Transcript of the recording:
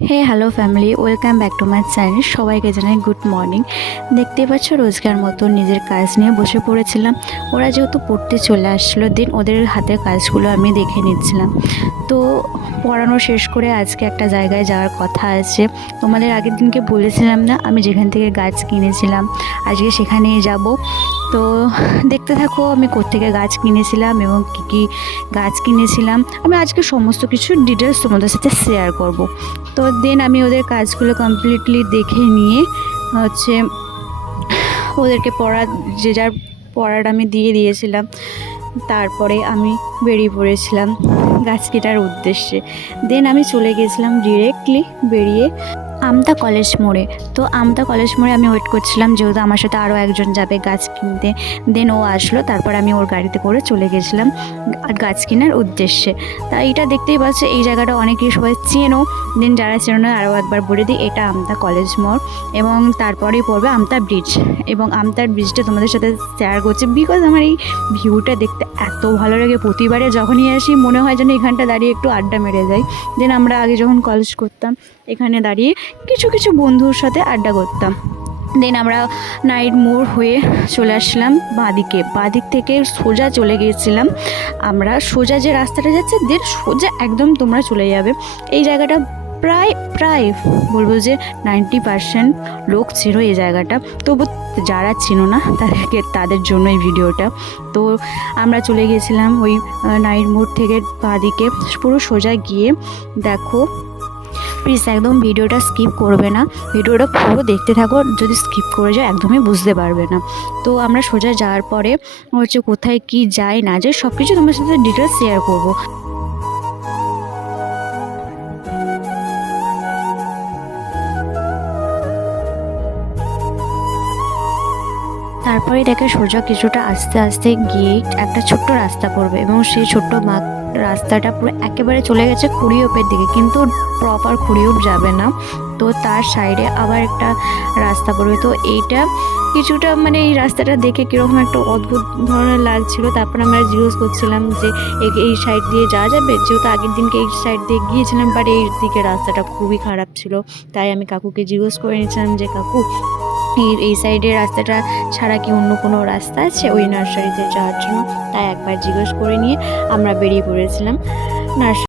Hey hello family, welcome back to my channel. সবাইকে জানাই good morning. দেখতেই পাচ্ছ রোজকার মতো নিজের কাজ নিয়ে বসে পড়েছিলাম। ওরা যেহেতু পড়তে চলে আসছিলো, দিন ওদের হাতের কাজগুলো আমি দেখে নিচ্ছিলাম। তো পড়ানো শেষ করে আজকে একটা জায়গায় যাওয়ার কথা আছে। তোমাদের আগের দিনকে বলেছিলাম না, আমি যেখান থেকে গাছ কিনেছিলাম আজকে সেখানেই যাব। তো দেখতে থাকো আমি কোত্থেকে গাছ কিনেছিলাম এবং কী কী গাছ কিনেছিলাম। আমি আজকে সমস্ত কিছু ডিটেলস তোমাদের সাথে শেয়ার করব। তো দেন আমি ওদের কাজগুলো কমপ্লিটলি দেখে নিয়ে হচ্ছে ওদেরকে যে যার পড়াটা আমি দিয়ে দিয়েছিলাম। তারপরে আমি বেরিয়ে পড়েছিলাম গাছ কাটার উদ্দেশ্যে। দেন আমি চলে গেছিলাম ডিরেক্টলি বেরিয়ে আমতা কলেজ মোড়ে। তো আমতা কলেজ মোড়ে আমি ওয়েট করছিলাম, যেহেতু আমার সাথে আরও একজন যাবে গাছ কিনতে। দেন ও আসলো, তারপর আমি ওর গাড়িতে করে চলে গেছিলাম গাছ কেনার উদ্দেশ্যে। তা এটা দেখতেই পাচ্ছে, এই জায়গাটা অনেকেই সবাই চেনো। দেন যারা চেনো না আরও একবার বলে দিই, এটা আমতা কলেজ মোড় এবং তারপরেই পড়বে আমতা ব্রিজ। এবং আমতার ব্রিজটা তোমাদের সাথে শেয়ার করছি বিকজ আমার এই ভিউটা দেখতে এত ভালো লাগে। প্রতিবারে যখনই আসি মনে হয় যেন এখানটা দাঁড়িয়ে একটু আড্ডা মেরে যাই। দেন আমরা আগে যখন কলেজ করতাম এখানে দাঁড়িয়ে কিছু বন্ধুর সাথে আড্ডা করতাম। দেন আমরা নাইট মোড় হয়ে চলে আসলাম বাঁদিক থেকে সোজা চলে গিয়েছিলাম আমরা। সোজা যে রাস্তাটা যাচ্ছে দেন সোজা একদম তোমরা চলে যাবে। এই জায়গাটা প্রায় বলবো যে 90% লোক চেনো এই জায়গাটা। তবু যারা চেনো না তাদের জন্য এই ভিডিওটা। তো আমরা চলে গিয়েছিলাম ওই নাইট মোড় থেকে বাঁদিকে পুরো সোজা গিয়ে দেখো। প্লিজ একদম ভিডিওটা স্কিপ করবে না, ভিডিওটা পুরো দেখতে থাকো। যদি স্কিপ করে যাও একদমই বুঝতে পারবে না। তো আমরা সোজা যাওয়ার পরে হচ্ছে কোথায় কি যায় না যায় সব কিছু তোমার সাথে ডিটেলস শেয়ার করবো। তারপরে দেখে সোজা কিছুটা আস্তে আস্তে গিয়ে একটা ছোট্ট রাস্তা পড়বে এবং সেই ছোট্ট রাস্তাটা পুরো একেবারে চলে গেছে খুড়িওপের দিকে, কিন্তু প্রপার খুড়িওপ যাবে না। তো তার সাইডে আবার একটা রাস্তা পড়বে। তো এইটা কিছুটা মানে এই রাস্তাটা দেখে কীরকম একটা অদ্ভুত ধরনের লাগছিল। তারপর আমরা জিজ্ঞেস করছিলাম যে এই সাইড দিয়ে যাওয়া যাবে, যেহেতু আগের দিনকে এই সাইড দিয়ে গিয়েছিলাম, বাট এই দিকে রাস্তাটা খুবই খারাপ ছিল। তাই আমি কাকুকে জিজ্ঞেস করে নিয়েছিলাম যে কাকু এই সাইডের রাস্তাটা ছাড়া কি অন্য কোনো রাস্তা আছে ওই নার্সারিতে যাওয়ার জন্য। তাই একবার জিজ্ঞেস করে নিয়ে আমরা বেরিয়ে পড়েছিলাম নার্সারি।